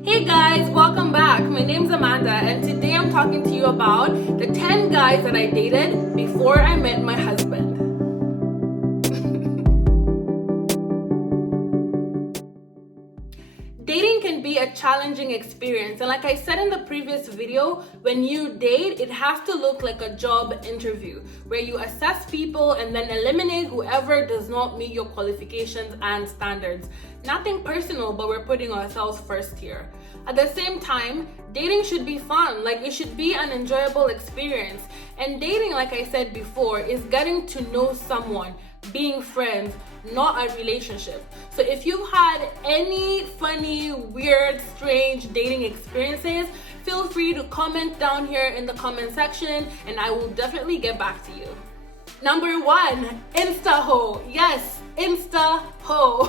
Hey guys, welcome back. My name's Amanda and today I'm talking to you about the 10 guys that I dated before I met my husband. Dating can be a challenging experience, and like I said in the previous video, when you date, it has to look like a job interview where you assess people and then eliminate whoever does not meet your qualifications and standards. Nothing personal, but we're putting ourselves first here. At the same time, dating should be fun. Like, it should be an enjoyable experience. And dating, like I said before, is getting to know someone, being friends, not a relationship. So if you've had any funny, weird, strange dating experiences, feel free to comment down here in the comment section and I will definitely get back to you. Number 1, Insta Ho. Yes, Insta Ho.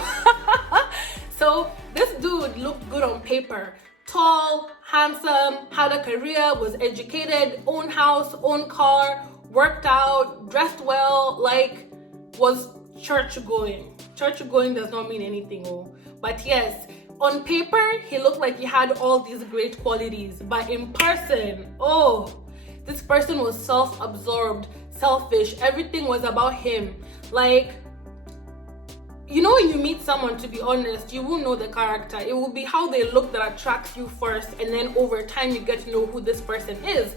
So this dude looked good on paper. Tall, handsome, had a career, was educated, own house, own car, worked out, dressed well, was church going. Church going does not mean anything, but yes, on paper he looked like he had all these great qualities, but in person, this person was self-absorbed, selfish. Everything was about him. When you meet someone, to be honest, you will know the character. It will be how they look that attracts you first, and then over time you get to know who this person is.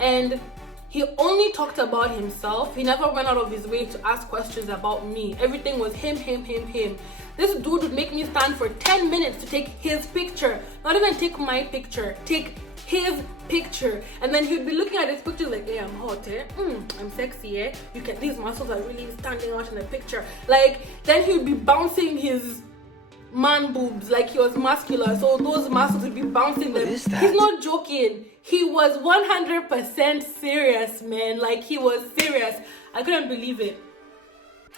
And he only talked about himself. He never went out of his way to ask questions about me. Everything was him. This dude would make me stand for 10 minutes to take his picture. Not even take my picture, take his picture. And then he'd be looking at his picture like, hey, I'm hot, I'm sexy, these muscles are really standing out in the picture. Then he would be bouncing his man boobs like he was muscular, so those muscles would be bouncing them. He's not joking. He was 100% serious, man. He was serious. I couldn't believe it.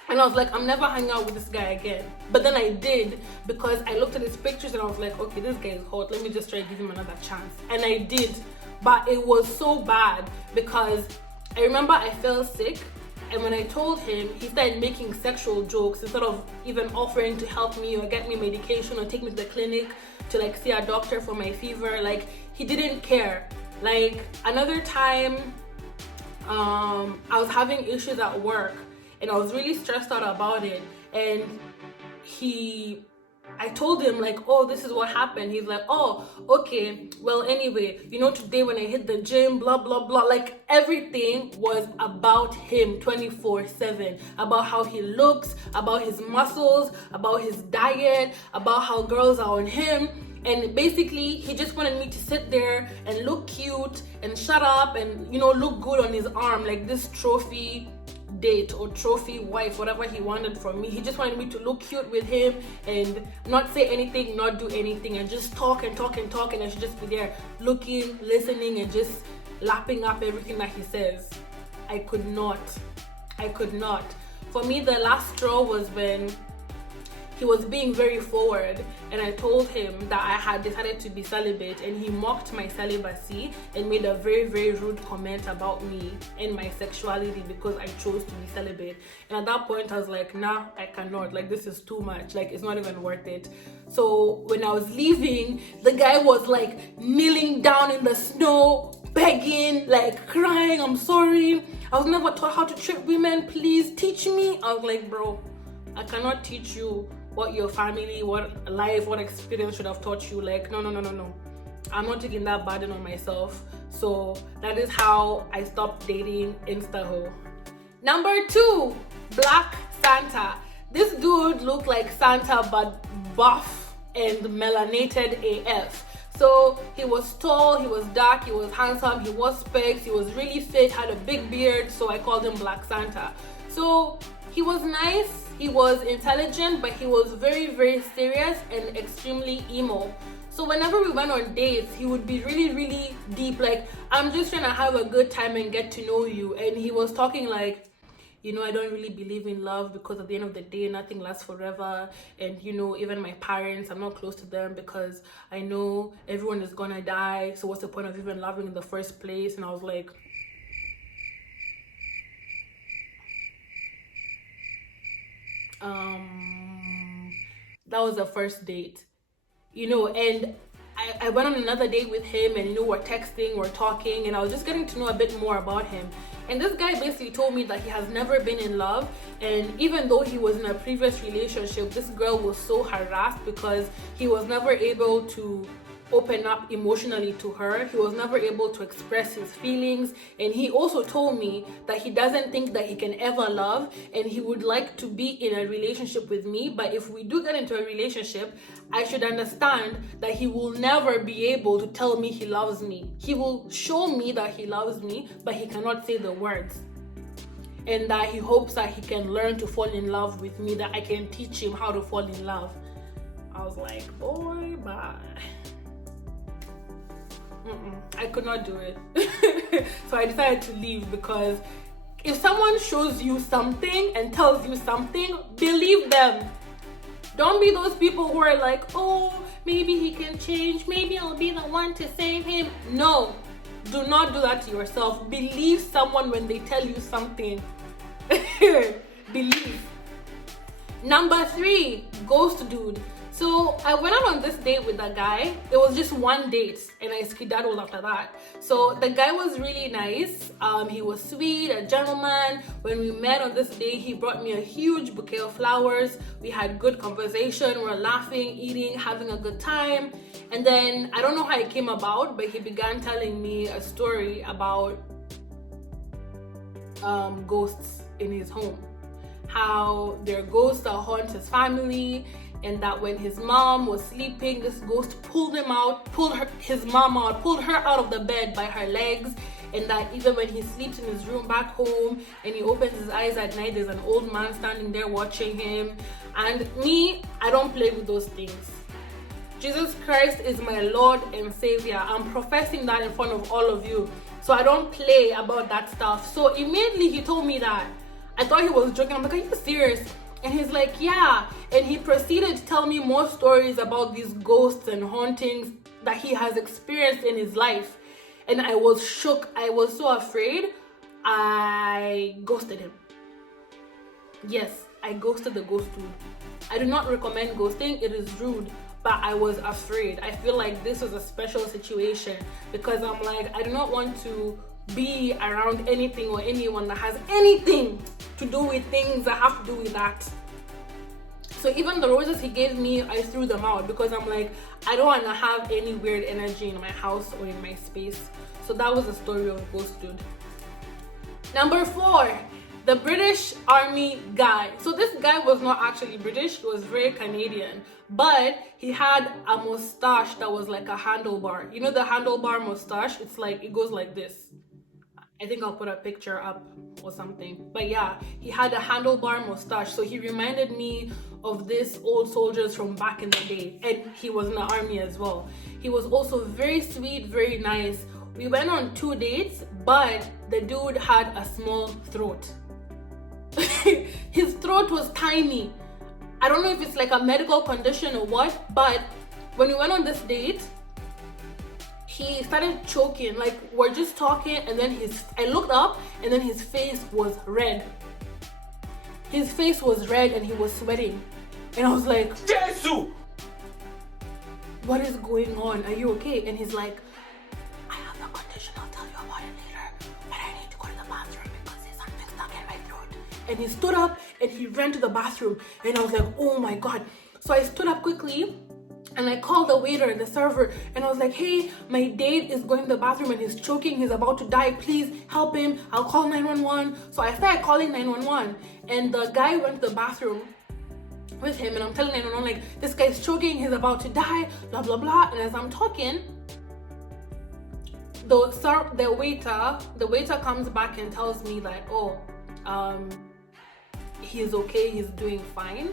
And I was like, I'm never hanging out with this guy again. But then I did, because I looked at his pictures and I was like, okay, this guy is hot. Let me just try to give him another chance. And I did. But it was so bad because I remember I fell sick. And when I told him, he started making sexual jokes instead of even offering to help me or get me medication or take me to the clinic to see a doctor for my fever. He didn't care. Another time, I was having issues at work and I was really stressed out about it. And I told him this is what happened. He's like, oh, okay, well, anyway, today when I hit the gym, blah, blah, blah. Everything was about him 24/7, about how he looks, about his muscles, about his diet, about how girls are on him. And basically, he just wanted me to sit there and look cute and shut up and, look good on his arm, like this trophy date or trophy wife, whatever he wanted from me. He just wanted me to look cute with him and not say anything, not do anything, and just talk and talk and talk, and I should just be there looking, listening, and just lapping up everything that he says. I could not. For me, the last straw was when he was being very forward and I told him that I had decided to be celibate, and he mocked my celibacy and made a very, very rude comment about me and my sexuality because I chose to be celibate. And at that point I was like, nah, I cannot. This is too much. It's not even worth it. So when I was leaving, the guy was kneeling down in the snow, begging, crying, I'm sorry, I was never taught how to treat women, please teach me. I was like, bro, I cannot teach you what your family, what life, what experience should have taught you. No. I'm not taking that burden on myself. So that is how I stopped dating Insta Ho. Number 2, Black Santa. This dude looked like Santa but buff and melanated AF. So he was tall, he was dark, he was handsome, he wore specs, he was really fit, had a big beard, so I called him Black Santa. So he was nice, he was intelligent, but he was very, very serious and extremely emo. So whenever we went on dates, he would be really, really deep, I'm just trying to have a good time and get to know you. And he was talking I don't really believe in love because at the end of the day, nothing lasts forever. And, even my parents, I'm not close to them because I know everyone is gonna die. So what's the point of even loving in the first place? And I was like, that was the first date, and I went on another date with him, and we're texting, we're talking, and I was just getting to know a bit more about him. And this guy basically told me that he has never been in love, and even though he was in a previous relationship, this girl was so harassed because he was never able to open up emotionally to her. He was never able to express his feelings, and he also told me that he doesn't think that he can ever love, and he would like to be in a relationship with me, but if we do get into a relationship, I should understand that he will never be able to tell me he loves me. He will show me that he loves me, but he cannot say the words. And that he hopes that he can learn to fall in love with me, that I can teach him how to fall in love. I was like, boy, bye. I could not do it. So I decided to leave, because if someone shows you something and tells you something, believe them. Don't be those people who are like, oh, maybe he can change, maybe I'll be the one to save him. No, do not do that to yourself. Believe someone when they tell you something. Believe. Number 3, ghost dude. So I went out on this date with a guy. It was just one date, and I skedaddled after that. So the guy was really nice. He was sweet, a gentleman. When we met on this date, he brought me a huge bouquet of flowers. We had good conversation. We were laughing, eating, having a good time. And then I don't know how it came about, but he began telling me a story about ghosts in his home. How there are ghosts that haunt his family, and that when his mom was sleeping, this ghost pulled him out, pulled her out of the bed by her legs, and that even when he sleeps in his room back home and he opens his eyes at night, there's an old man standing there watching him. And me, I don't play with those things. Jesus Christ is my Lord and Savior. I'm professing that in front of all of you. So I don't play about that stuff. So immediately he told me that. I thought he was joking. I'm like, are you serious? And he's like, yeah. And he proceeded to tell me more stories about these ghosts and hauntings that he has experienced in his life. And I was shook. I was so afraid. I ghosted him. Yes, I ghosted the ghost dude. I do not recommend ghosting. It is rude. But I was afraid. I feel like this was a special situation, because I'm like, I do not want to be around anything or anyone that has anything to do with things that have to do with that. So even the roses he gave me, I threw them out, because I'm like, I don't want to have any weird energy in my house or in my space. So that was the story of Ghost Dude. Number 4, the British Army guy. So this guy was not actually British, he was very Canadian, but he had a mustache that was like a handlebar. You know the handlebar mustache? It's like, it goes like this. I think I'll put a picture up or something. But yeah, he had a handlebar mustache. So he reminded me of these old soldiers from back in the day. And he was in the army as well. He was also very sweet, very nice. We went on 2 dates, but the dude had a small throat. His throat was tiny. I don't know if it's like a medical condition or what, but when we went on this date, he started choking. Like, we're just talking, and then I looked up, and then his face was red. His face was red and he was sweating. And I was like, Jesus! What is going on? Are you okay? And he's like, I have the condition, I'll tell you about it later, but I need to go to the bathroom because there's something stuck in my throat. And he stood up and he ran to the bathroom, and I was like, oh my God. So I stood up quickly, and I called the waiter and the server, and I was like, hey, my date is going to the bathroom and he's choking, he's about to die, please help him, I'll call 911. So I started calling 911, and the guy went to the bathroom with him, and I'm telling 911, like, this guy's choking, he's about to die, blah, blah, blah. And as I'm talking, the waiter comes back and tells me that, oh, he's okay, he's doing fine.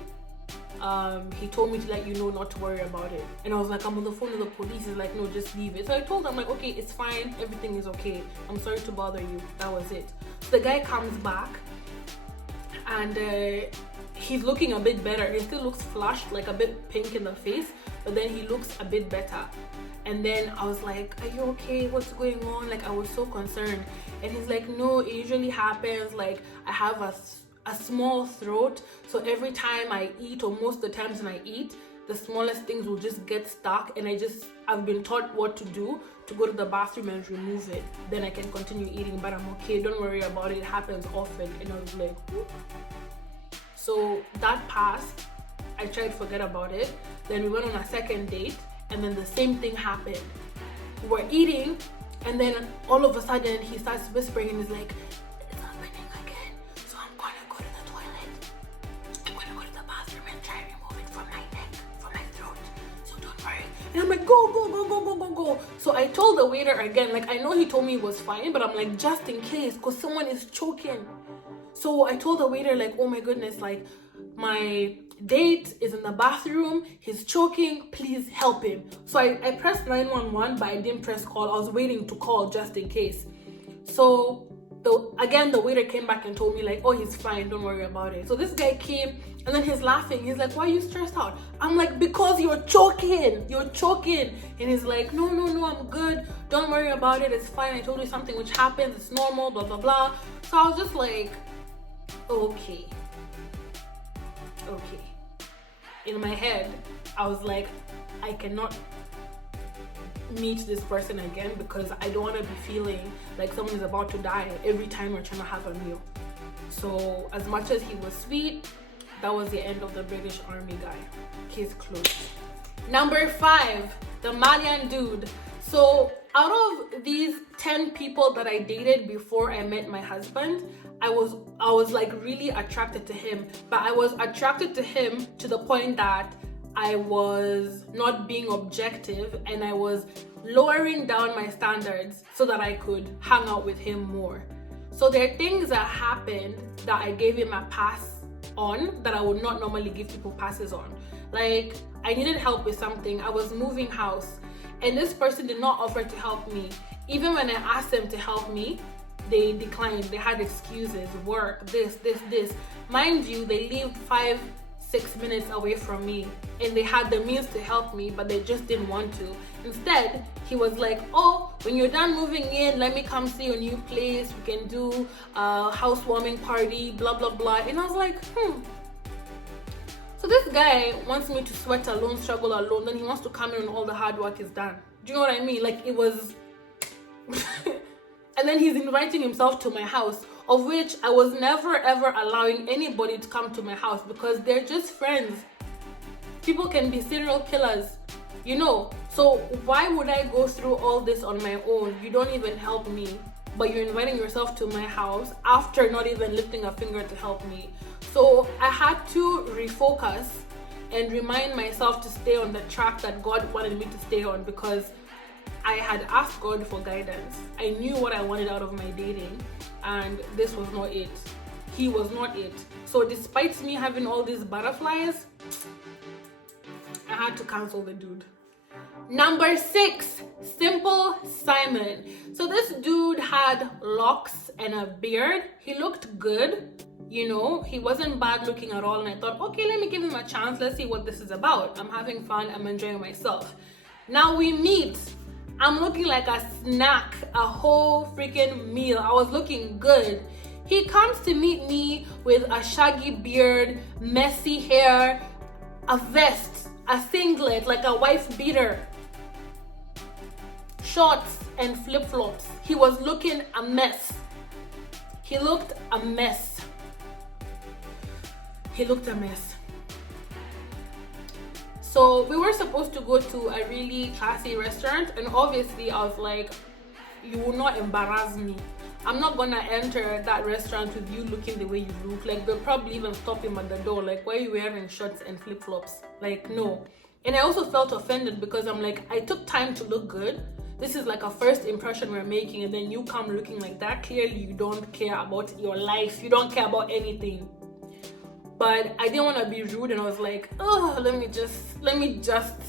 He told me to let you know not to worry about it. And I was like, I'm on the phone with the police. He's like, no, just leave it. So I told him, like, okay, it's fine, everything is okay, I'm sorry to bother you. That was it. So the guy comes back, and he's looking a bit better. He still looks flushed, like a bit pink in the face, but then he looks a bit better. And then I was like, are you okay? What's going on? Like, I was so concerned. And he's like, no, it usually happens. Like, I have a small throat, so every time I eat, or most of the times when I eat, the smallest things will just get stuck, and I've been taught what to do, to go to the bathroom and remove it. Then I can continue eating, but I'm okay, don't worry about it. It happens often. And I was like, whoop. So that passed. I tried to forget about it. Then we went on a second date, and then the same thing happened. We were eating, and then all of a sudden he starts whispering and he's like, it's happening again. So I'm gonna go to the toilet. I'm gonna go to the bathroom and try to remove it from my neck, from my throat. So don't worry. And I'm like, go. So I told the waiter again, like, I know he told me it was fine, but I'm like, just in case, because someone is choking. So I told the waiter, like, oh my goodness, like, my date is in the bathroom, he's choking, please help him. So I pressed 911, but I didn't press call. I was waiting to call just in case. So the waiter came back and told me, like, oh, he's fine, don't worry about it. So this guy came, and then he's laughing. He's like, why are you stressed out? I'm like, because you're choking. And he's like, no, I'm good, don't worry about it, it's fine, I told you something which happens, it's normal, blah blah blah. So I was just like, okay. In my head, I was like, I cannot meet this person again, because I don't want to be feeling like someone is about to die every time we're trying to have a meal. So as much as he was sweet, that was the end of the British Army guy. Case closed. Number 5, the Malian dude. So out of these 10 people that I dated before I met my husband, I was like really attracted to him, but I was attracted to him to the point that I was not being objective, and I was lowering down my standards so that I could hang out with him more. So there are things that happened that I gave him a pass on that I would not normally give people passes on. Like, I needed help with something. I was moving house, and this person did not offer to help me. Even when I asked them to help me, they declined. They had excuses, work, this. Mind you, they live 5-6 minutes away from me, and they had the means to help me, but they just didn't want to. Instead, he was like, oh, when you're done moving in, let me come see your new place. We can do a housewarming party, blah blah blah. And I was like, So this guy wants me to sweat alone, struggle alone, then he wants to come in and all the hard work is done. Do you know what I mean? Like, it was and then he's inviting himself to my house, of which I was never ever allowing anybody to come to my house, because they're just friends. People can be serial killers, you know. So why would I go through all this on my own? You don't even help me, but you're inviting yourself to my house after not even lifting a finger to help me. So I had to refocus and remind myself to stay on the track that God wanted me to stay on, because I had asked God for guidance. I knew what I wanted out of my dating, and this was not it. He was not it. So despite me having all these butterflies, I had to cancel the dude. Number 6, Simple Simon. So this dude had locks and a beard. He looked good, you know, he wasn't bad looking at all, and I thought, okay, let me give him a chance. Let's see what this is about. I'm having fun, I'm enjoying myself. Now we meet. I'm looking like a snack, a whole freaking meal. I was looking good. He comes to meet me with a shaggy beard, messy hair, a vest, a singlet, like a wife beater, shorts and flip-flops. He was looking a mess. He looked a mess. So we were supposed to go to a really classy restaurant, and obviously I was like, you will not embarrass me. I'm not gonna enter that restaurant with you looking the way you look. Like, they'll probably even stop him at the door, like, why are you wearing shorts and flip-flops? Like, no. And I also felt offended, because I'm like, I took time to look good. This is like a first impression we're making, and then you come looking like that. Clearly you don't care about your life, you don't care about anything. But I didn't want to be rude, and I was like, oh, let me just,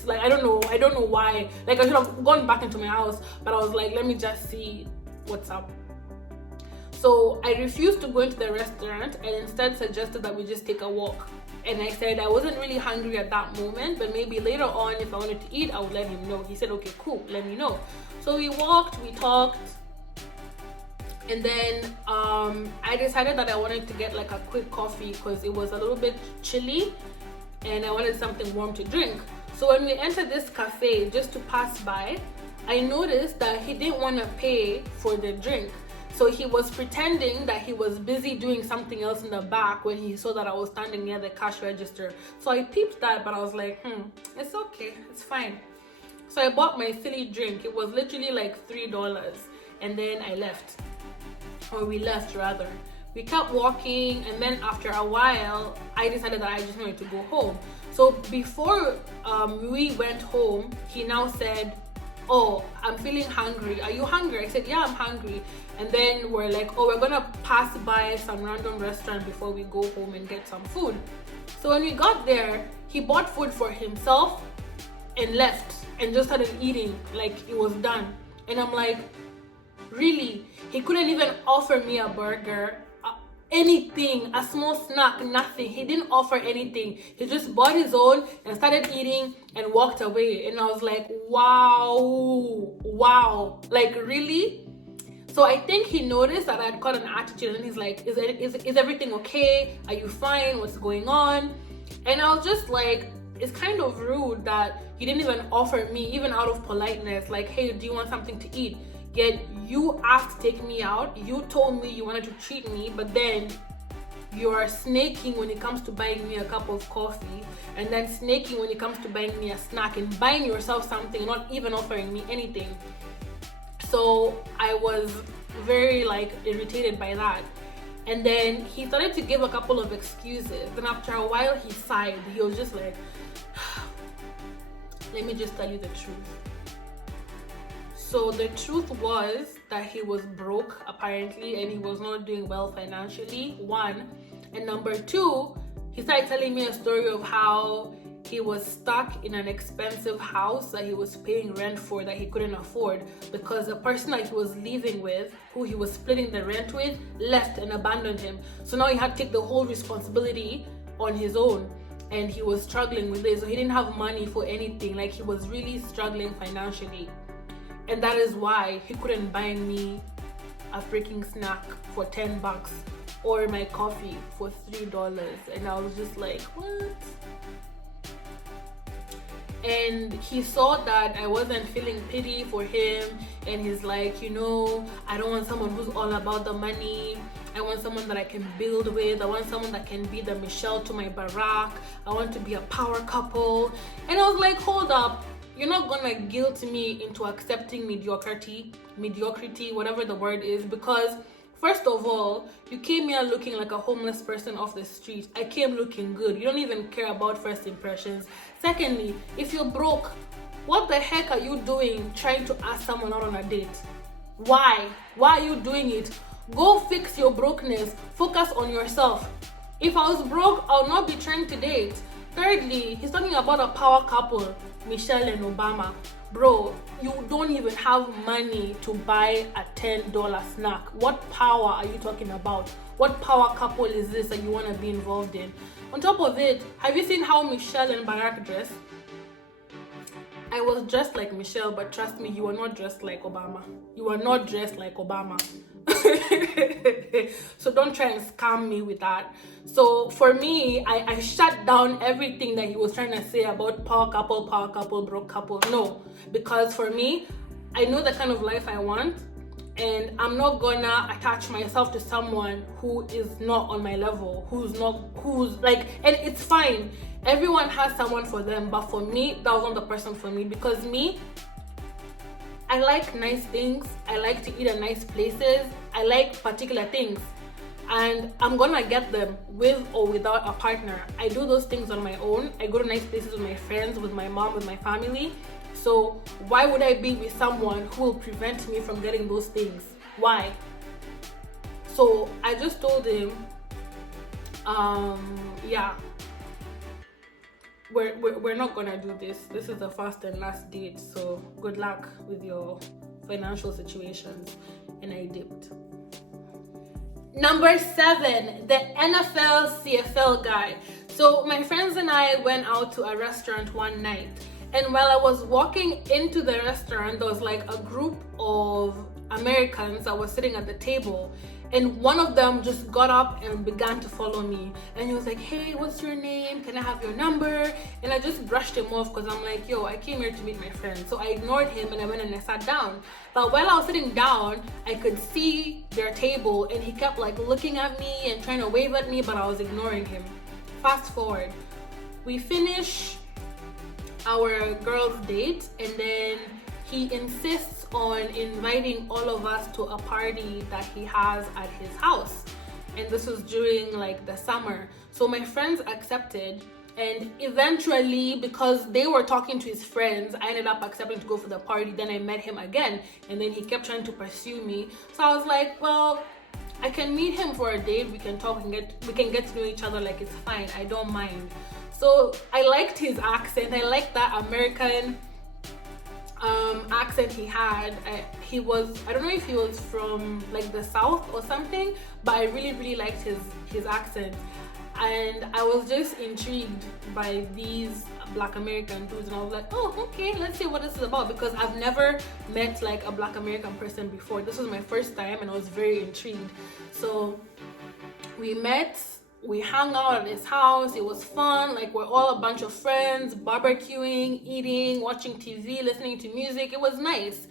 like, I don't know why. Like, I should have gone back into my house, but I was like, let me just see what's up. So I refused to go into the restaurant, and instead suggested that we just take a walk. And I said I wasn't really hungry at that moment, but maybe later on, if I wanted to eat, I would let him know. He said, okay, cool, let me know. So we walked, we talked, and then I decided that I wanted to get like a quick coffee, because it was a little bit chilly and I wanted something warm to drink. So when we entered this cafe just to pass by, I noticed that he didn't want to pay for the drink. So he was pretending that he was busy doing something else in the back when he saw that I was standing near the cash register. So I peeped that, but I was like, it's okay, it's fine. So I bought my silly drink. It was literally like $3, and then I left. Or we left rather. We kept walking, and then after a while, I decided that I just wanted to go home. So before we went home, he now said, oh, I'm feeling hungry. Are you hungry? I said, yeah, I'm hungry. And then we're like, oh, we're gonna pass by some random restaurant before we go home and get some food. So when we got there, he bought food for himself and left and just started eating like it was done. And I'm like, really? He couldn't even offer me a burger, anything, a small snack, nothing. He didn't offer anything. He just bought his own and started eating and walked away. And I was like, wow, like really? So I think he noticed that I'd got an attitude, and he's like, is everything okay? Are you fine? What's going on? And I was just like, it's kind of rude that he didn't even offer me, even out of politeness, like, hey, do you want something to eat? Yet you asked to take me out, you told me you wanted to treat me, but then you're snaking when it comes to buying me a cup of coffee, and then snaking when it comes to buying me a snack and buying yourself something, not even offering me anything. So I was very like irritated by that. And then he started to give a couple of excuses. Then after a while he sighed. He was just like, let me just tell you the truth. So the truth was that he was broke apparently, and he was not doing well financially, one. And number two, he started telling me a story of how he was stuck in an expensive house that he was paying rent for that he couldn't afford because the person that he was living with, who he was splitting the rent with, left and abandoned him. So now he had to take the whole responsibility on his own, and he was struggling with it. So he didn't have money for anything. Like, he was really struggling financially. And that is why he couldn't buy me a freaking snack for $10 or my coffee for $3. And I was just like, what? And he saw that I wasn't feeling pity for him, and he's like, you know, I don't want someone who's all about the money. I want someone that I can build with. I want someone that can be the Michelle to my Barack. I want to be a power couple. And I was like, hold up. You're not gonna guilt me into accepting mediocrity, whatever the word is, because first of all, you came here looking like a homeless person off the street. I came looking good. You don't even care about first impressions. Secondly, if you're broke, what the heck are you doing trying to ask someone out on a date? Why? Why are you doing it? Go fix your brokenness. Focus on yourself. If I was broke, I'll not be trying to date. Thirdly, he's talking about a power couple, Michelle and Obama. Bro, you don't even have money to buy a $10 snack. What power are you talking about? What power couple is this that you want to be involved in? On top of it, have you seen how Michelle and Barack dress? I was dressed like Michelle, but trust me, you are not dressed like Obama. You are not dressed like Obama. So don't try and scam me with that. So for me, I shut down everything that he was trying to say about power couple, broke couple. No, because for me, I know the kind of life I want, and I'm not gonna attach myself to someone who is not on my level, who's like, and it's fine. Everyone has someone for them, but for me, that wasn't the person for me, because me, I like nice things. I like to eat at nice places. I like particular things, and I'm gonna get them with or without a partner. I do those things on my own. I go to nice places with my friends, with my mom, with my family. So why would I be with someone who will prevent me from getting those things? Why? So I just told him, yeah, we're not gonna do this. This is the first and last date, so good luck with your financial situations. And I dipped. Number 7, the NFL CFL guy. So my friends and I went out to a restaurant one night, And while I was walking into the restaurant, there was like a group of Americans that was sitting at the table, and one of them just got up and began to follow me, and he was like, hey, what's your name, can I have your number? And I just brushed him off because I'm like, yo, I came here to meet my friend. So I ignored him and I went and I sat down. But while I was sitting down, I could see their table, and he kept like looking at me and trying to wave at me, but I was ignoring him. Fast forward, we finish our girls' date, and then he insists on inviting all of us to a party that he has at his house. And this was during like the summer. So my friends accepted, and eventually, because they were talking to his friends, I ended up accepting to go for the party. Then I met him again, and then he kept trying to pursue me. So I was like, well, I can meet him for a date, we can talk and we can get to know each other, like it's fine, I don't mind. So I liked his accent. I liked that American accent he had. I don't know if he was from like the South or something, but I really liked his accent. And I was just intrigued by these Black American dudes, and I was like, oh, okay, let's see what this is about, because I've never met like a Black American person before. This was my first time, and I was very intrigued. So we met, we hung out at his house. It was fun. Like, we're all a bunch of friends, barbecuing, eating, watching TV, listening to music. It was nice.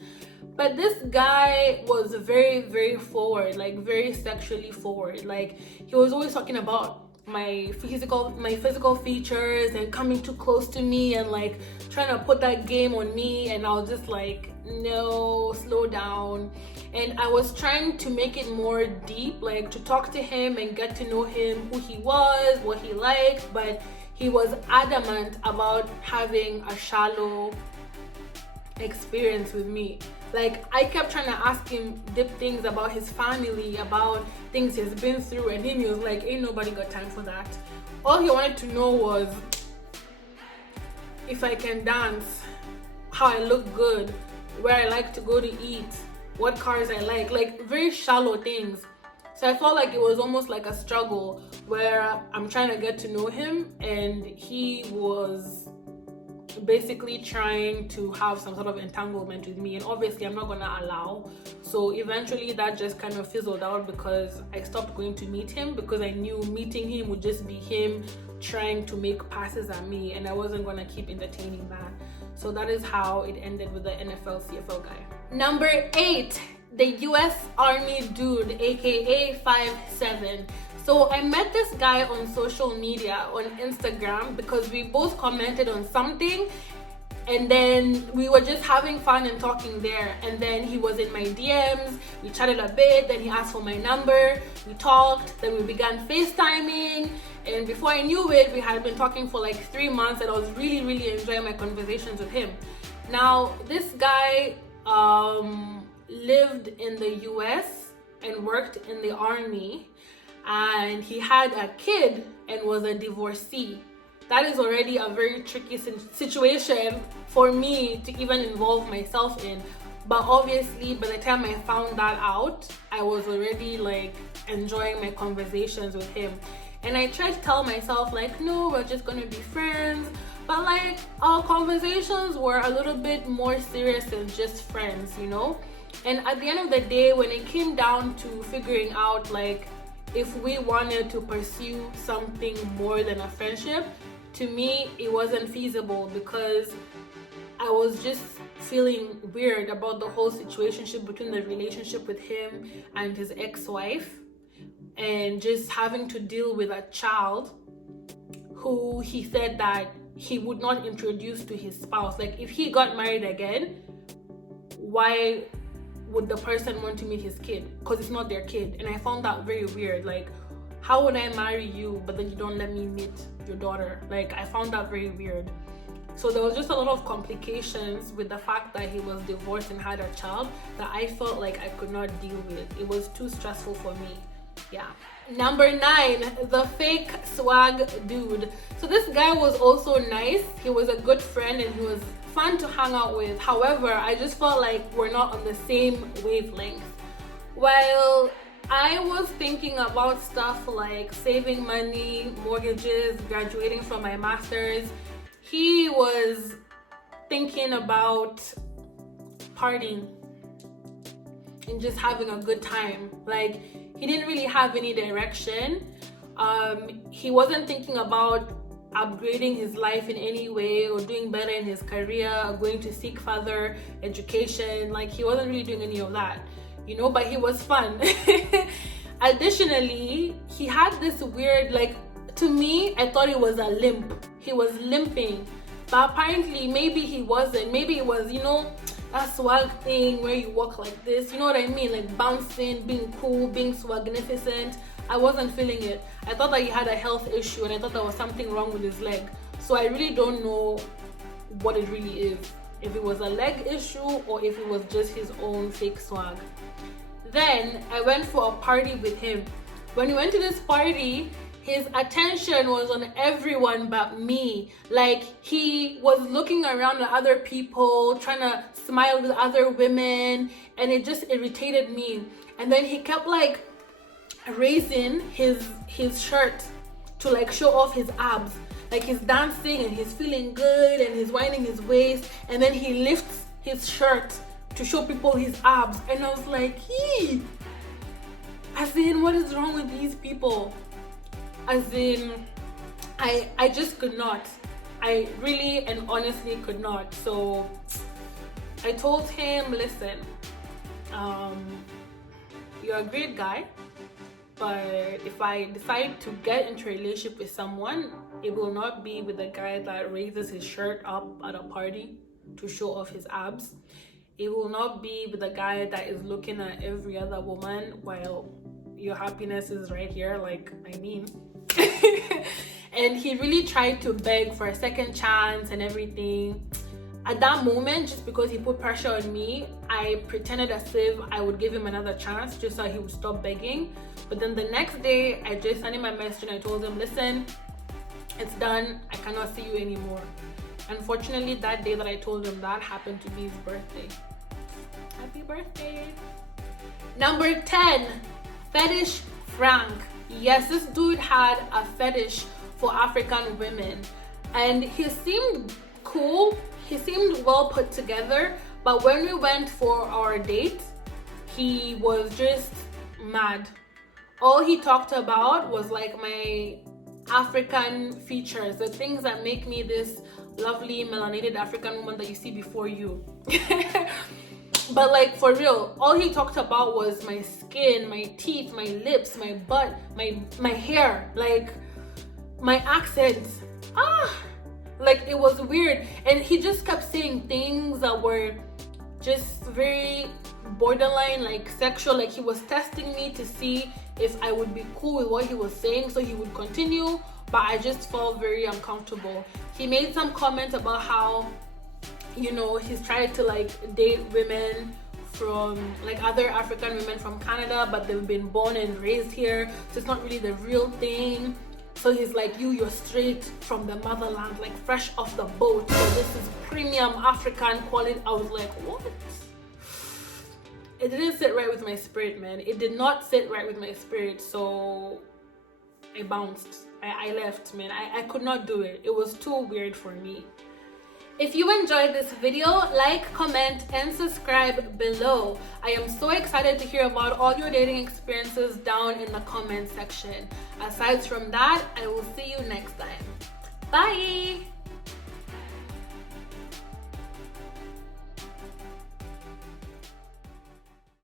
But this guy was very forward, like very sexually forward. Like, he was always talking about my physical features and coming too close to me and like trying to put that game on me, and I was just like, no, slow down. And I was trying to make it more deep, like to talk to him and get to know him, who he was, what he liked, but he was adamant about having a shallow experience with me. Like, I kept trying to ask him deep things about his family, about things he's been through, and he was like, ain't nobody got time for that. All he wanted to know was if I can dance, how I look good, where I like to go to eat, what cars I like very shallow things. So I felt like it was almost like a struggle where I'm trying to get to know him, and he was basically trying to have some sort of entanglement with me, and obviously I'm not gonna allow. So eventually that just kind of fizzled out, because I stopped going to meet him, because I knew meeting him would just be him trying to make passes at me, and I wasn't gonna keep entertaining that. So that is how it ended with the NFL CFL guy. Number 8, the US Army dude, aka 5'7". So I met this guy on social media, on Instagram, because we both commented on something, and then we were just having fun and talking there. And then he was in my DMs, we chatted a bit, then he asked for my number, we talked, then we began FaceTiming, and before I knew it, we had been talking for like 3 months, and I was really enjoying my conversations with him. Now, this guy lived in the US and worked in the army, and he had a kid and was a divorcee. That is already a very tricky situation for me to even involve myself in. But obviously, by the time I found that out, I was already like enjoying my conversations with him. And I tried to tell myself like, no, we're just gonna be friends. But like, our conversations were a little bit more serious than just friends, you know? And at the end of the day, when it came down to figuring out like if we wanted to pursue something more than a friendship, to me it wasn't feasible, because I was just feeling weird about the whole situationship between the relationship with him and his ex-wife, and just having to deal with a child who he said that he would not introduce to his spouse. Like, if he got married again, why would the person want to meet his kid? Because it's not their kid. And I found that very weird. Like, how would I marry you but then you don't let me meet your daughter? Like, I found that very weird. So there was just a lot of complications with the fact that he was divorced and had a child that I felt like I could not deal with. It was too stressful for me. Yeah. Number 9, the fake swag dude. So this guy was also nice. He was a good friend and he was fun to hang out with. However, I just felt like we're not on the same wavelength. While I was thinking about stuff like saving money, mortgages, graduating from my master's, he was thinking about partying and just having a good time. Like, he didn't really have any direction. He wasn't thinking about upgrading his life in any way or doing better in his career or going to seek further education. Like, he wasn't really doing any of that, you know, but he was fun. Additionally, he had this weird, like, to me, I thought it was a limp. He was limping, but apparently maybe he wasn't. Maybe it was, you know, a swag thing where you walk like this, you know what I mean, like bouncing, being cool, being swagnificent. I wasn't feeling it. I thought that he had a health issue, and I thought there was something wrong with his leg. So I really don't know what it really is, if it was a leg issue or if it was just his own fake swag. Then I went for a party with him. When we went to this party, his attention was on everyone but me. Like, he was looking around at other people, trying to smile with other women, and it just irritated me. And then he kept like raising his shirt to like show off his abs. Like, he's dancing and he's feeling good and he's winding his waist, and then he lifts his shirt to show people his abs. And I was like, as in, what is wrong with these people? As in, I just could not. I really and honestly could not. So I told him, listen, you're a great guy, but if I decide to get into a relationship with someone, it will not be with a guy that raises his shirt up at a party to show off his abs. It will not be with a guy that is looking at every other woman while your happiness is right here. Like, I mean. And he really tried to beg for a second chance and everything. At that moment, just because he put pressure on me, I pretended as if I would give him another chance just so he would stop begging. But then the next day, I just sent him a message and I told him, listen, it's done. I cannot see you anymore. Unfortunately, that day that I told him that happened to be his birthday. Happy birthday. Number 10, Fetish Frank. Yes, this dude had a fetish for African women, and he seemed cool. He seemed well put together, but when we went for our date, he was just mad. All he talked about was like my African features, the things that make me this lovely melanated African woman that you see before you. But like, for real, all he talked about was my skin, my teeth, my lips, my butt, my hair, like my accent. Like, it was weird. And he just kept saying things that were just very borderline, like sexual. Like, he was testing me to see if I would be cool with what he was saying, so he would continue, but I just felt very uncomfortable. He made some comments about how, you know, he's tried to like date women from like other African women from Canada, but they've been born and raised here, so it's not really the real thing. So he's like, you're straight from the motherland, like fresh off the boat, so this is premium African quality. I was like, what? It didn't sit right with my spirit, man. It did not sit right with my spirit. So I bounced. I left, man. I could not do it. It was too weird for me. If you enjoyed this video, like, comment, and subscribe below. I am so excited to hear about all your dating experiences down in the comment section. Aside from that, I will see you next time. Bye!